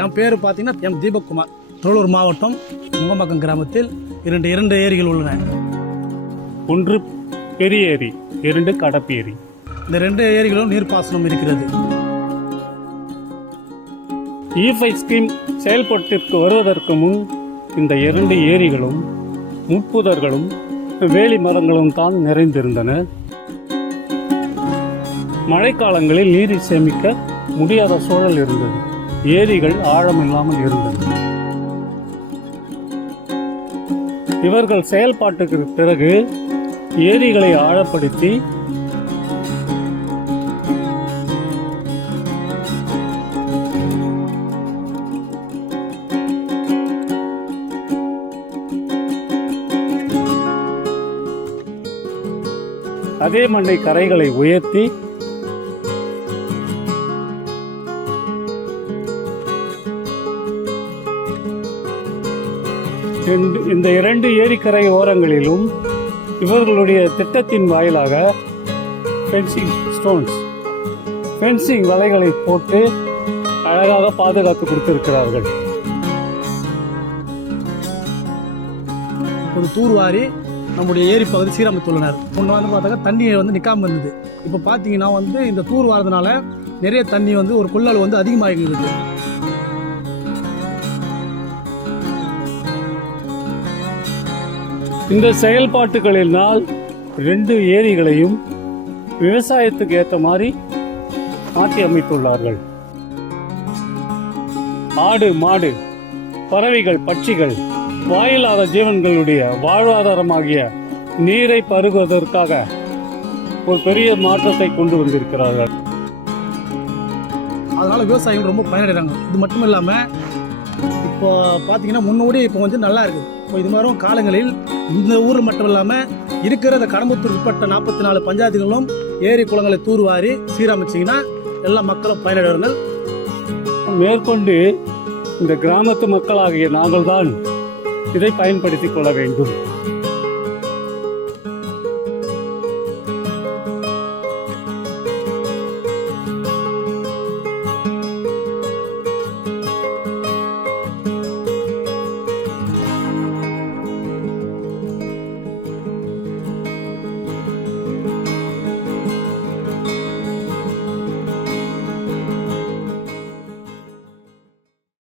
என் பேர் பார்த்தீங்கன்னா எம் தீபக்குமார். திருவள்ளூர் மாவட்டம் முகம்பாக்கம் கிராமத்தில் இரண்டு ஏரிகள் உள்ளன. ஒன்று பெரிய ஏரி, 2 கடப்பு ஏரி. இந்த 2 ஏரிகளும் நீர்ப்பாசனம் இருக்கிறது. E5 ஸ்கீம் செயல்பாட்டிற்கு வருவதற்கு முன் இந்த 2 ஏரிகளும் முட்புதர்களும் வேலி மரங்களும் தான் நிறைந்திருந்தன. மழைக்காலங்களில் நீரை சேமிக்க முடியாத சூழல் இருந்தது. ஏரிகள் ஆழமில்லாமல் இருந்தது. இவர்கள் செயல்பாட்டுக்கு பிறகு ஏரிகளை ஆழப்படுத்தி அதே மண்ணை கரைகளை உயர்த்தி இந்த 2 ஏரிக்கரை ஓரங்களிலும் இவர்களுடைய திட்டத்தின் வாயிலாக ஃபென்சிங் வலைகளை போட்டு அழகாக பாதுகாத்து கொடுத்திருக்கிறார்கள். ஒரு தூர்வாரி நம்முடைய ஏரி பகுதி சீரமைத்துள்ளனர். முன்ன பார்த்தாக்க தண்ணி நிற்காமல் இருந்தது. இப்போ பார்த்தீங்கன்னா இந்த தூர் வாரதுனால நிறைய தண்ணி ஒரு கொள்ளளவு அதிகமாகிருக்கு. இந்த செயல்பாட்டுகளினால் 2 ஏரிகளையும் விவசாயத்துக்கு ஏற்ற மாதிரி மாற்றி அமைத்துள்ளார்கள். ஆடு மாடு, பறவைகள், பட்சிகள், வாயில்லாத ஜீவன்களுடைய வாழ்வாதாரமாகிய நீரை பருகுவதற்காக ஒரு பெரிய மாற்றத்தை கொண்டு வந்திருக்கிறார்கள். அதனால விவசாயிகள் ரொம்ப பயனடைகிறாங்க. இது மட்டும் இல்லாமல் இப்போ பார்த்தீங்கன்னா முன்னோடி இப்போ நல்லா இருக்குது. இப்போ இது மாதிரி காலங்களில் இந்த ஊரில் மட்டும் இல்லாமல் இருக்கிற இந்த கடம்பத்தூர் உட்பட்ட 44 பஞ்சாயத்துகளும் ஏரி குளங்களை தூர்வாரி சீரமைச்சிங்கன்னா எல்லா மக்களும் பயனடைவார்கள். மேற்கொண்டு இந்த கிராமத்து மக்களாகிய நாங்கள் தான் இதை பயன்படுத்திக் கொள்ள வேண்டும்.